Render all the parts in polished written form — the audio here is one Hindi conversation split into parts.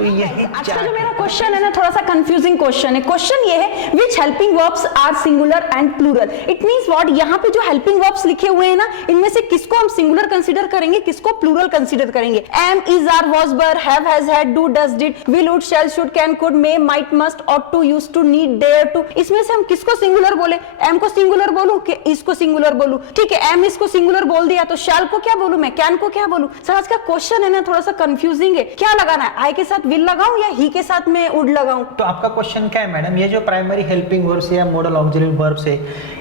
तो यही अच्छा, जो मेरा क्वेश्चन है ना थोड़ा सा कंफ्यूजिंग क्वेश्चन है। क्वेश्चन ये है which helping verbs are singular and plural. It means what, यहाँ पे जो हेल्पिंग वर्ब्स लिखे हुए हैं ना, इनमें से किसको हम सिंगुलर कंसीडर करेंगे, किसको प्लूरल कंसीडर करेंगे। Am, is, are, was, were, have, has, had, do, does, did, will, would, shall, should, can, could, may, might, must, ought to, used to, need, dare to, इसमें से हम किसको सिंगुलर बोले। एम को सिंगुलर बोलूं कि इसको सिंगुलर बोलूं। ठीक है, एम इसको सिंगुलर बोल दिया तो शैल को क्या बोलूं मैं, कैन को क्या बोलूं। सर आज का क्वेश्चन है ना थोड़ा सा कंफ्यूजिंग है, क्या लगाना है, आई के साथ विल लगाऊं या ही के साथ में वुड लगाऊं। तो आपका क्वेश्चन क्या है मैडम, ये जो प्राइमरी हेल्पिंग वर्ब्स या मॉडल ऑक्सिलरी वर्ब्स है,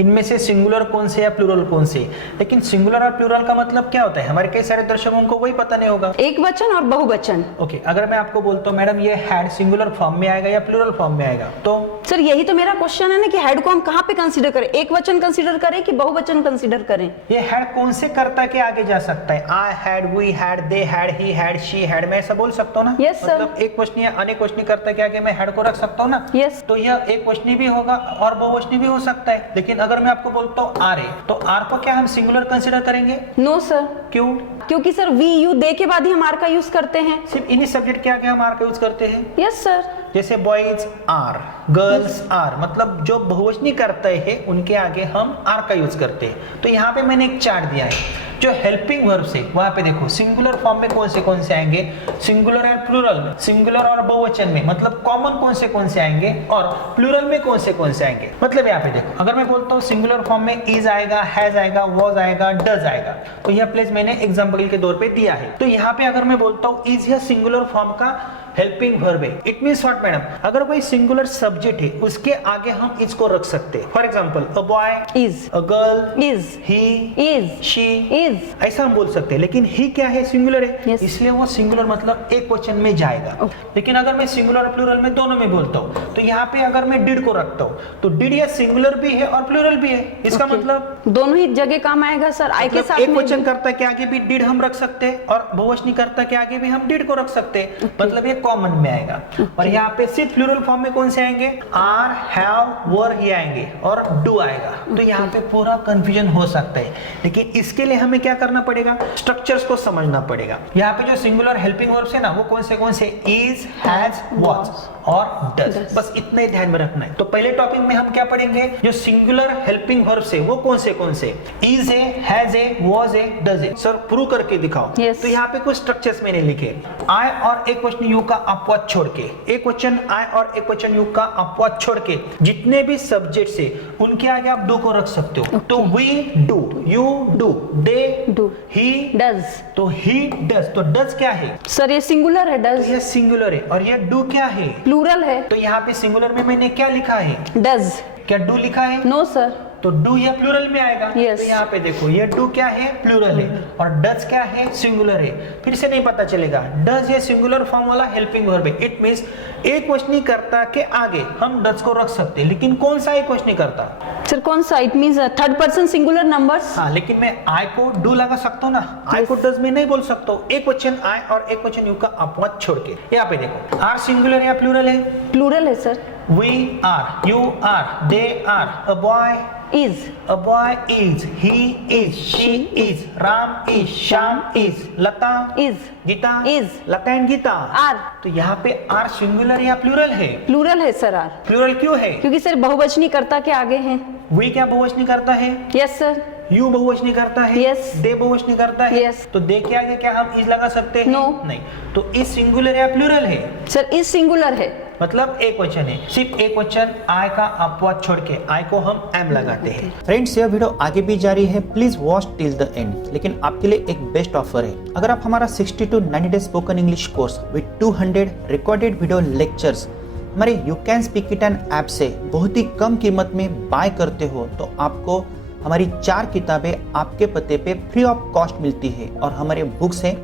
इनमें से सिंगुलर कौन से या प्लूरल कौन से। लेकिन सिंगुलर और प्लूरल का मतलब क्या होता है, हमारे कई सारे दर्शकों को वही पता नहीं होगा। एक वचन और बहुवचन। ओके, अगर मैं आपको बोलता हूँ मैडम ये हैड सिंगुलर फॉर्म में आएगा या प्लूरल फॉर्म में आएगा, तो सर यही तो मेरा क्वेश्चन है ना कि हेड को हम कहाँ पे कंसीडर करें, एक वचन कंसीडर करें कि बहुवचन कंसीडर करें। ये हैड कौन से कर्ता के आगे जा सकता है। I had, we had, they had, he had, she had, मैं ऐसा बोल सकता हूँ ना। Yes, sir. मतलब एक वचनी या अनेक वचनी कर्ता के आगे मैं हैड को रख सकता हूँ ना। Yes. तो यह एक वचनी भी होगा और बहुवचनी भी हो सकता है। लेकिन अगर मैं आपको बोलता हूँ आर है, तो आर को क्या हम सिंगुलर कंसीडर करेंगे। नो सर, क्यों। क्योंकि सर वी यू दे के बाद ही हम आर का यूज करते हैं। सिर्फ इन्हीं सब्जेक्ट के आगे हम आर का यूज करते हैं। Yes sir. जैसे बॉयज आर, गर्ल्स आर, मतलब जो बहुवचनी करते हैं उनके आगे हम आर का यूज करते हैं। तो यहाँ पे मैंने एक चार्ट दिया है, जो हेल्पिंग वर्ब्स है वहां पे देखो सिंगुलर फॉर्म में कौन से आएंगे, सिंगुलर एंड प्लूरल में, सिंगुलर और बहुवचन में मतलब कॉमन कौन से आएंगे, और प्लूरल में कौन से आएंगे। मतलब यहाँ पे देखो, अगर मैं बोलता हूँ सिंगुलर फॉर्म में इज आएगा, हैज आएगा, वाज आएगा, डज आएगा, तो यह प्लेस मैंने एग्जांपल के तौर पे दिया है। तो यहाँ पे अगर मैं बोलता हूँ इज, यह सिंगुलर फॉर्म का हेल्पिंग वर्ब है। इट मींस व्हाट मैडम, अगर कोई सिंगुलर सब्जेक्ट है उसके आगे हम इसको रख सकते हैं। For example a boy is, a girl is, he is, she is, ऐसा हम बोल सकते हैं। लेकिन ही क्या है, सिंगुलर है। Yes. इसलिए वो सिंगुलर मतलब एक वचन में जाएगा। लेकिन अगर मैं सिंगुलर और प्लूरल में दोनों में बोलता हूँ, तो यहाँ पे अगर मैं डिड को रखता हूँ तो डिड या सिंगुलर भी है और प्लूरल भी है। इसका मतलब दोनों ही जगह काम आएगा सर। आई के साथ एक में वचन कर्ता के आगे भी डिड हम रख सकते हैं और बहुवचनी कर्ता के आगे भी हम डिड को रख सकते हैं। मतलब ये कॉमन में आएगा। और यहाँ पे सिर्फ प्लूरल फॉर्म में कौन से आएंगे, आर, हैव, वर ही आएंगे और डू आएगा। तो यहाँ पे पूरा कंफ्यूजन हो सकता है। लेकिन इसके लिए हमें क्या करना पड़ेगा, स्ट्रक्चर्स को समझना पड़ेगा। यहाँ पे जो सिंगुलर हेल्पिंग वर्ब्स है ना, वो कौन से इज, हैज, वाज और डज, बस इतना ही ध्यान में रखना है। तो पहले टॉपिक में हम क्या पढ़ेंगे, जो सिंगुलर हेल्पिंग वर्ब्स है वो कौन से इज है, हैज है, वाज है, डज है। सर प्रूव करके दिखाओ। Yes. तो यहाँ पे कुछ स्ट्रक्चर्स मैंने लिखे, आई और एक वचन यू का अपवाद छोड़ के, एक वचन आई और एक वचन यू का अपवाद छोड़ के जितने भी सब्जेक्ट्स है उनके आगे आप डू को रख सकते हो। तो we do, you do, they do, he does, तो ही डज। तो डज क्या है सर, ये सिंगुलर है डज। तो ये सिंगुलर है। और ये डू क्या है, प्लूरल है। तो यहाँ पे सिंगुलर में मैंने क्या लिखा है, डज। क्या डू लिखा है, नो सर। तो डू या प्लूरल में आएगा। Yes. तो यहाँ पे देखो ये डू क्या है, प्लूरल है, और डज क्या है, सिंगुलर है। फिर से नहीं पता चलेगा, डज ये सिंगुलर फॉर्म वाला हेल्पिंग वर्ब है। इट मींस एक वचनी कर्ता के आगे हम डज को रख सकते हैं। लेकिन कौन सा एक वचनी कर्ता सर, कौन सा, it means third person singular numbers. हाँ, लेकिन मैं आई को डू लगा सकता हूँ ना, आई को डज में नहीं बोल सकता हूँ। एक वचन आई और एक वचन यू का अपवाद छोड़ के। यहाँ पे देखो, आर सिंगुलर या प्लूरल है, प्लूरल है sir. We are, you are, they are, a boy is, a boy is, he is, she is, Ram is, Sham is, Lata is, Geeta is, Lata and Geeta are. तो यहाँ पे आर सिंगुलर या प्लूरल है, प्लूरल है सर आर। प्लूरल क्यों है, क्योंकि सर बहुवचनी कर्ता के आगे हैं। वी क्या बहुवचनी करता है, यस सर। यू बहुवचनी करता है, Yes. दे बहुवचनी करता है, Yes. तो दे के आगे क्या हम इज लगा सकते हैं, No. नहीं। तो इज सिंगुलर या प्लूरल है, सर इज सिंगुलर है। मतलब एक वचन है। सिर्फ एक वचन आई का अपवाद छोड़ के आई को हम एम लगाते हैं। फ्रेंड्स, यह वीडियो आगे भी जारी है, please watch till the end. लेकिन आपके लिए एक बेस्ट ऑफर है, अगर आप हमारा 60 to 90 days spoken English course with 200 recorded video lectures हमारे you can speak it an app से बहुत ही कम कीमत में बाय करते हो, तो आपको हमारी 4 किताबें आपके पते पे फ्री ऑफ कॉस्ट मिलती है। और हमारे बुक्स हैं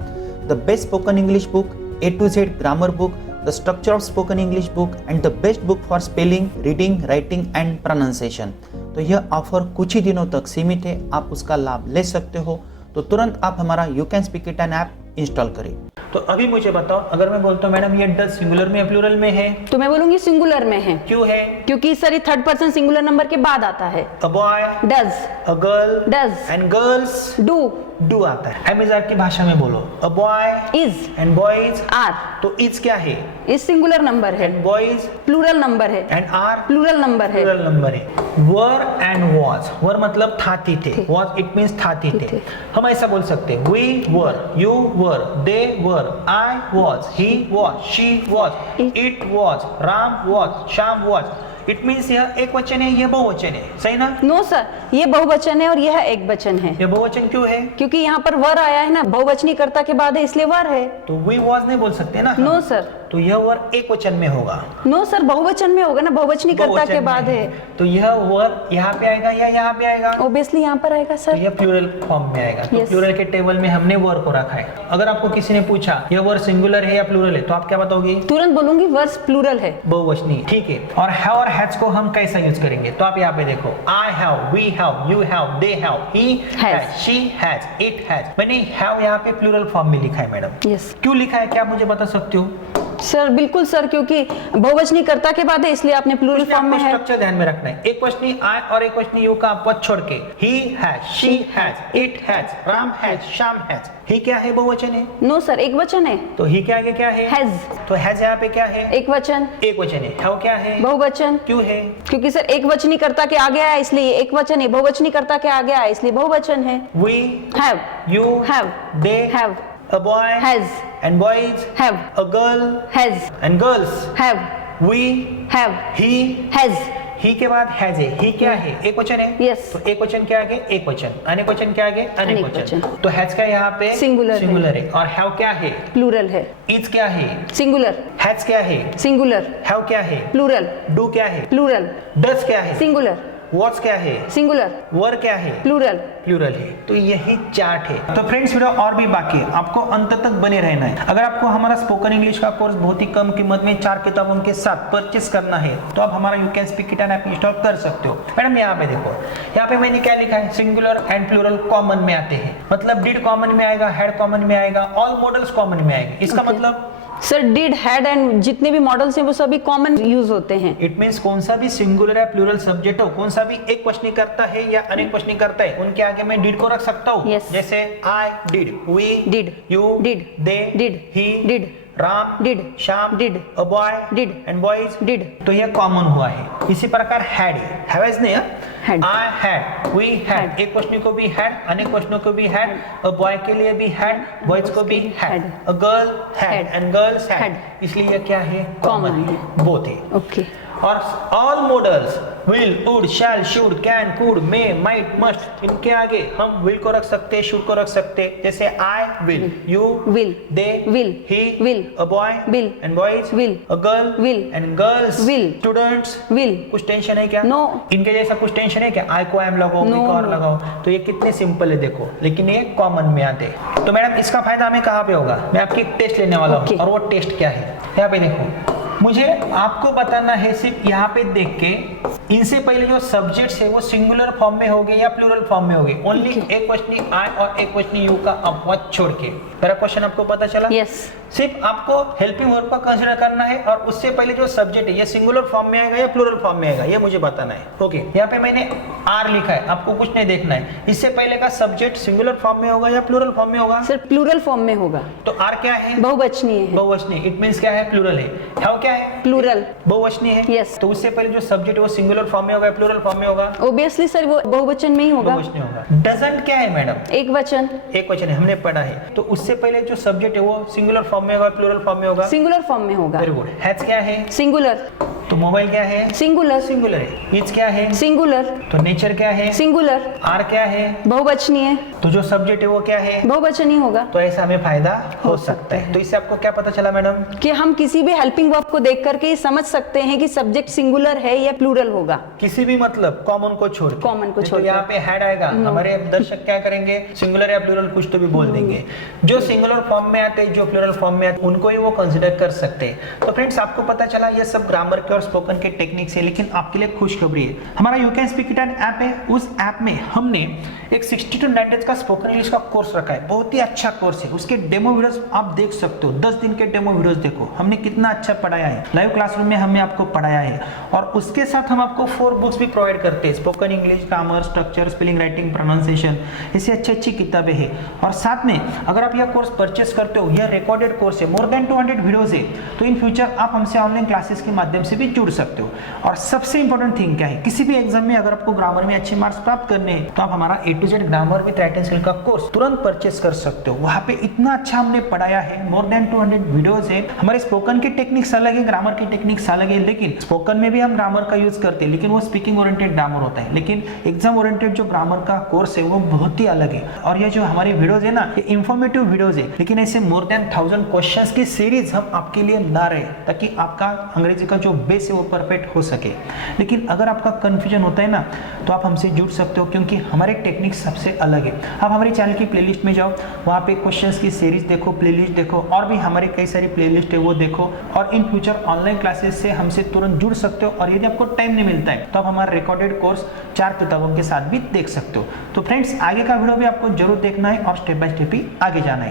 the best spoken English book, A to Z grammar book, the structure of spoken English book and the best book for spelling, reading, writing and pronunciation. तो यह ऑफर कुछ ही दिनों तक सीमित है, आप उसका लाभ ले सकते हो। तो तुरंत आप हमारा you can speak it an app install करें। तो अभी मुझे बताओ, अगर मैं बोलता हूँ मैडम ये डज सिंगुलर में या प्लूरल में है, तो मैं बोलूंगी सिंगुलर में है। क्यों है, क्योंकि सर ये थर्ड पर्सन सिंगुलर नंबर के बाद आता है। A boy, does, a girl, does, and girls do, do आता है। अमेज़र की भाषा में बोलो, a boy is and boys, are, तो इज क्या है? इज सिंगुलर नंबर है, एंड बॉयज प्लूरल नंबर है, एंड आर प्लूरल नंबर है, प्लूरल नंबर है। वर एंड वॉज, वर मतलब था थी थे, वॉज इट मीन्स था थी थे। हम ऐसा बोल सकते हैं, we were, you were, they were, I was, he was, she was, it was, Ram was, Shyam was. It means यह एक वचन है, यह बहुवचन है, सही ना? नो सर, ये बहुवचन है और यह एक वचन है, यह बहुवचन क्यों है? क्योंकि यहाँ पर वर आया है ना, बहुवचनी कर्ता के बाद है, इसलिए वर है। तो वी वॉज नहीं बोल सकते ना? नो सर, तो यह वर एक वचन में होगा। नो सर, बहुवचन में होगा ना, बहुवचनी कर्ता बहुवचन के में बाद है। तो यह वर यहाँ पे आएगा या यहाँ पे आएगा? ऑब्वियसली यहाँ पर आएगा तो सर। यह प्लूरल फॉर्म में आएगा। तो Yes. प्लूरल के टेबल में हमने वर को रखा है। अगर आपको किसी ने पूछा यह वर सिंगुलर है या प्लूरल है, तो आप क्या बताओगे? तुरंत बोलूंगी वर्स प्लूरल है। बहुवचनी, ठीक है। और हैव और हैज को हम कैसा यूज करेंगे? तो आप यहाँ पे देखो, I have, we have, you have, they have, he has, she has, it has. मैंने हैव यहाँ पे प्लूरल फॉर्म में लिखा है मैडम। यस क्यों लिखा है, क्या आप मुझे बता सकते हो? सर, बिल्कुल सर, क्योंकि बहुवचनी कर्ता के बाद है, इसलिए आपने प्लूरल उसमें फॉर्म में आपको है। स्ट्रक्चर ध्यान में रखना है। एक क्वेश्चन आई और एक क्वेश्चन यू का अपवाद छोड़ के, he has, she has, it has, Ram has, Shyam has. He क्या है? बहुवचन है। नो सर, एक वचन है। तो ही के आगे क्या है? हैज, तो हैज यहाँ पे क्या है? एक वचन। एक वचन है। हैव क्या है? बहुवचन, क्यों है? क्योंकि सर एक वचनी कर्ता के आगे आया इसलिए ये एक वचन है, बहुवचनी कर्ता के आगे आया इसलिए बहुवचन है। We have, you Have. they have, a boy has, and boys have, a girl has, and girls have, we have, he has, ही के बाद हैज है। ही क्या है? एक वचन है। Yes. तो एक वचन के आगे एक वचन, अनेक वचन के आगे अनेक अनेक वचन। वचन। तो हैज का यहाँ पे Singular है। सिंगुलर है। और हैव क्या है? प्लूरल है। इज क्या है? सिंगुलर, हैज क्या है? सिंगुलर, हैव क्या है? प्लूरल, डू क्या है? प्लूरल, डज क्या है? सिंगुलर, वॉज क्या है? सिंगुलर, वर क्या है? प्लूरल। प्लूरल है। तो यही चार्ट है। तो फ्रेंड्स, वीडियो और भी बाकी है, आपको अंत तक बने रहना है। अगर आपको हमारा स्पोकन इंग्लिश का कोर्स बहुत ही कम कीमत में 4 किताबों के साथ परचेस करना है, तो आप हमारा you can speak it app install कर सकते हो। मैडम यहाँ पे देखो, यहाँ पे मैंने क्या लिखा है? सिंगुलर एंड प्लूरल कॉमन में आते हैं। मतलब डिड कॉमन में आएगा, हैड कॉमन में आएगा, ऑल मॉडल्स कॉमन में आएंगे। इसका मतलब सर डिड, हैड एंड जितने भी मॉडल्स हैं वो सभी कॉमन यूज होते हैं। इट मींस कौन सा भी सिंगुलर या प्लूरल सब्जेक्ट हो, कौन सा भी एक क्वेश्चन करता है या अनेक क्वेश्चन करता है, उनके आगे मैं डिड को रख सकता हूँ। Yes. जैसे I did, we Did. You Did. They Did. He Did. Ram Did. Shyam Did. A boy Did. And boys Did. तो यह कॉमन हुआ है। इसी प्रकार हैड है, हैव नहीं है। Had. I had, we had, Had. एक क्वेश्चन को भी हैड, अनेक क्वेश्चनों को भी हैड, अ बॉय के लिए भी हैड, बॉयज को भी had, Had. A girl had Had. And girls had. Had. इसलिए यह क्या है? Common कॉमन है। है, बोथ है। ओके। और all models will, would, shall, should, can, could, may, might, must, इनके आगे हम विल को रख सकते हैं, शुड को रख सकते हैं। जैसे I will, you Will. They Will. He Will. A boy Will. And boys Will. A girl Will. And girls Will. Students. Will, कुछ टेंशन है क्या? No. इनके जैसा कुछ टेंशन है क्या? आई को एम लगाओ, No, वी को आर no. लगाओ। तो ये कितने सिंपल है देखो, लेकिन ये कॉमन में आते हैं। तो मैडम इसका फायदा हमें कहाँ पे होगा? मैं आपकी एक टेस्ट लेने वाला हूँ। Okay. और वो टेस्ट क्या है? यहाँ पे देखो, मुझे आपको बताना है सिर्फ यहाँ पे देख के, इनसे पहले जो सब्जेक्ट्स है वो सिंगुलर फॉर्म में होंगे या प्लूरल फॉर्म में होंगे। ओनली एक क्वेश्चन आई और एक क्वेश्चन यू का अपवाद छोड़ के। मेरा क्वेश्चन आपको पता चला? यस। सिर्फ आपको हेल्पिंग वर्ब का कंसीडर करना है और उससे पहले जो सब्जेक्ट है ये सिंगुलर फॉर्म में आएगा या प्लूरल फॉर्म में आएगा, ये मुझे बताना है। ओके, यहाँ पे मैंने आर लिखा है, आपको कुछ नहीं देखना है। इससे पहले का सब्जेक्ट सिंगुलर फॉर्म में होगा या प्लूरल फॉर्म में होगा? सर प्लूरल फॉर्म में होगा। तो आर क्या है? बहुवचनीय है। बहुवचनी। इट मींस क्या है? प्लूरल है। हैव क्या है? प्लूरल। बहुवचनी है। Yes. तो उससे पहले जो सब्जेक्ट है वो सिंगुलर फॉर्म में होगा या प्लूरल फॉर्म में होगा? ऑब्वियसली सर वो बहुवचन में ही होगा। बहुवचनी होगा। डजंट क्या है मैडम? एक वचन। एक वचन है, हमने पढ़ा है। तो उससे पहले जो सब्जेक्ट है वो सिंगुलर फॉर्म में होगा, प्लूरल फॉर्म में होगा? सिंगुलर फॉर्म में होगा। Very good. हैज क्या है? सिंगुलर। तो मोबाइल क्या है? सिंगुलर। सिंगुलर है। इज क्या है? सिंगुलर। तो नेचर क्या है? सिंगुलर। आर क्या है? बहुवचनीय। तो जो सब्जेक्ट है वो क्या है? बहुवचन ही होगा। तो ऐसा हमें फायदा हो सकता है। तो इससे आपको क्या पता चला मैडम? कि हम किसी भी हेल्पिंग वर्ब को देख करके ही समझ सकते हैं कि सब्जेक्ट सिंगुलर है या प्लूरल होगा। किसी भी मतलब कॉमन को छोड़ के। Common को नहीं छोड़ तो के। यहाँ पे हैड आएगा, हमारे दर्शक क्या करेंगे? सिंगुलर या प्लूरल कुछ तो भी बोल देंगे। जो सिंगुलर फॉर्म में आते हैं, जो प्लूरल फॉर्म में आते हैं, उनको ही वो कंसिडर कर सकते हैं। तो फ्रेंड्स, आपको पता चला ये सब ग्रामर के और और स्पोकन के टेक्निक्स है, लेकिन आपके लिए खुशखबरी है, हमारा you can speak it an app है, उस ऐप में हमने एक 60 to 90 डेज का स्पोकन इंग्लिश का कोर्स रखा है। बहुत ही अच्छा कोर्स है, उसके डेमो वीडियोस आप देख सकते हो। 10 दिन के डेमो वीडियोस देखो, हमने कितना अच्छा पढ़ाया है, लाइव क्लासरूम में हमने आपको पढ़ाया है। और उसके साथ हम आपको 4 बुक्स भी प्रोवाइड करते हैं, spoken English, grammar, structure, spelling, writing, pronunciation, ऐसी अच्छी किताबें हैं। और साथ में अगर आप यह कोर्स परचेस करते हो, यह रिकॉर्डेड कोर्स है, मोर देन 200 वीडियोस है, तो इन फ्यूचर आप हमसे ऑनलाइन क्लासेस के माध्यम से भी जुड़ सकते हो। और सबसे इंपॉर्टेंट थिंग क्या है, किसी भी एग्जाम में अगर आपको ग्रामर में अच्छे मार्क्स प्राप्त करने हैं तो आप हमारा A to Z grammar with writing skill का कोर्स तुरंत परचेस कर सकते हो। वहां पे इतना अच्छा हमने पढ़ाया है, मोर देन 200 वीडियोस है। हमारे स्पोकन के टेक्निक्स अलग है, ग्रामर के टेक्निक्स अलग है, लेकिन स्पोकन में भी हम ग्रामर का यूज करते हैं, लेकिन वो स्पीकिंग ओरिएंटेड ग्रामर होता है, लेकिन एग्जाम ओरिएंटेड जो ग्रामर का कोर्स है वो बहुत ही अलग है। और ये जो हमारी वीडियोस है ना, ये इंफॉर्मेटिव वीडियोस है, लेकिन ऐसे मोर देन 1000 क्वेश्चंस की सीरीज हम आपके लिए ला रहे हैं, ताकि आपका अंग्रेजी का जो बेस है वो परफेक्ट हो सके। लेकिन अगर आपका कंफ्यूजन होता है ना, तो आप हमसे जुड़ सकते हो, क्योंकि हमारे टेक्निक सबसे अलग है। आप हमारे चैनल की प्लेलिस्ट में जाओ, वहाँ पे क्वेश्चंस की सीरीज देखो, प्लेलिस्ट देखो, और भी हमारे कई सारी प्लेलिस्ट है वो देखो, और इन फ्यूचर ऑनलाइन क्लासेस से हमसे तुरंत जुड़ सकते हो। और यदि आपको टाइम नहीं मिलता है तो आप हमारा रिकॉर्डेड कोर्स 4 किताबों के साथ भी देख सकते हो। तो फ्रेंड्स, आगे का वीडियो भी आपको जरूर देखना है और स्टेप बाय स्टेप ही आगे जाना है।